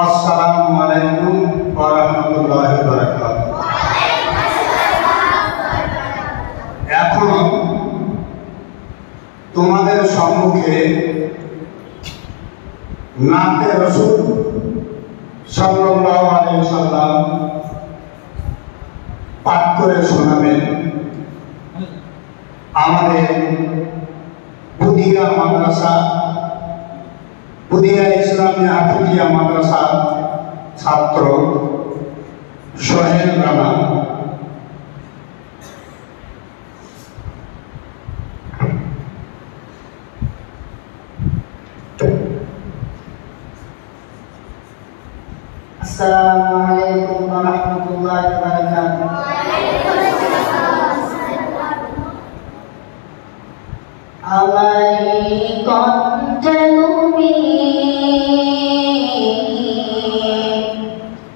আসসালামু আলাইকুম ওয়া রাহমাতুল্লাহি ওয়া বারাকাতুহু। এখন তোমাদের সম্মুখে নাতে রাসূল সাল্লাল্লাহু আলাইহি ওয়াসাল্লাম পাঠ করে শোনাবেন আমাদের বুদিয়া মাদ্রাসা বুদিয়া ইসলামী হাফিজিয়া মাদ্রাসা ছাত্র সোহেল রানা। আসসালামু আলাইকুম ওয়া রাহমাতুল্লাহি ওয়া বারাকাতুহু। আমারি কণ্ঠে তুমি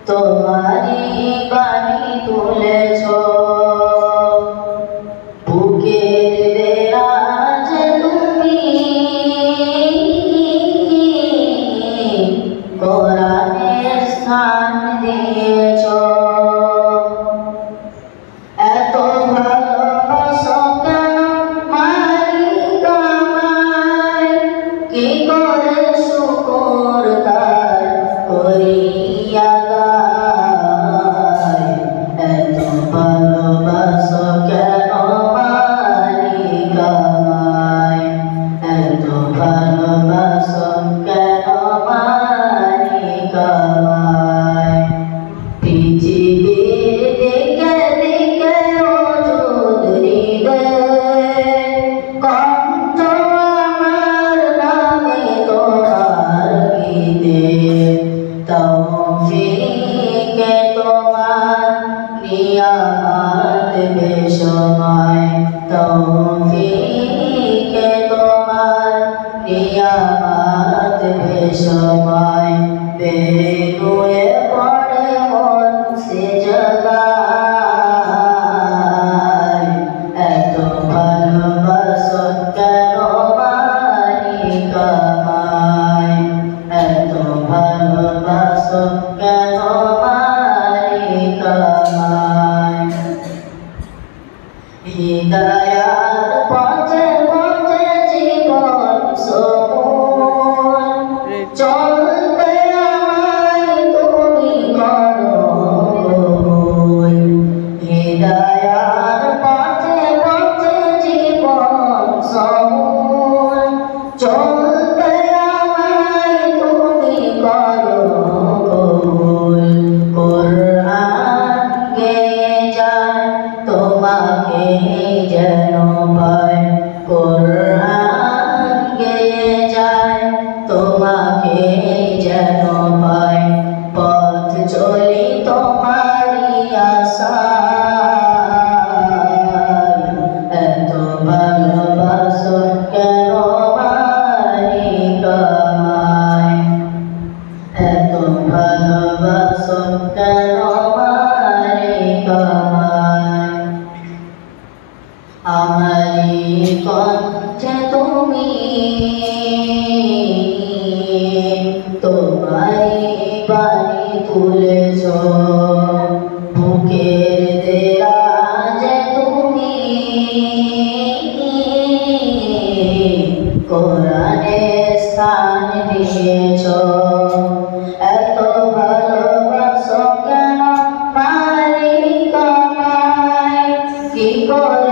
তোমারি বাণী তুলেছ, বুকের দেরাজ তুমি কোরআনের স্থান দিয়েছ। এত ভালোবাসো কেন মালিক আমায়, কি করে শুকর তার করিয়া গায়। এত ভালোবাসো কেন মালিক আমায়, এত ভালোবাসো কেন মালিক আমায়। পৃথিবীর দিকে দিকে ওজুদ হৃদে, কণ্ঠ আমার নামে তোমার গীতে। তৌফিকে তোমার নিয়ামত বেশময়, তৌফিকে তোমার নিয়ামত বেশময়। বেনুয়ে পড়ে মন সেজদায়, এত ভালোবাসো কেন মালিক আমায়, এত ভালোবাসো কেন মালিক আমায়। হৃদয়ার পথে পথে জীবন সমূল, চলতে আমায় তুমি করো কবুল। হৃদয়ার পথে পথে জীবন সমূল, চলতে আমায় তুমি করো কবুল। কোরআন গেয়ে যায় তোমাকে যেন পায়, কোরআন গেয়ে যায় তোমাকে যেন পায়। পথ চলি তোমারি আশায়, এত ভালোবাসো কেন মালিক আমায়, এত ভালোবাসো কেন মালিক আমায়। আমারি কণ্ঠে তুমি তোমারি বাণী তুলেছ, বুকের দেরাজ তুমি কোরআনের স্থান দিয়েছ। এত ভালোবাসো কেন মালিক আমায়, কি করে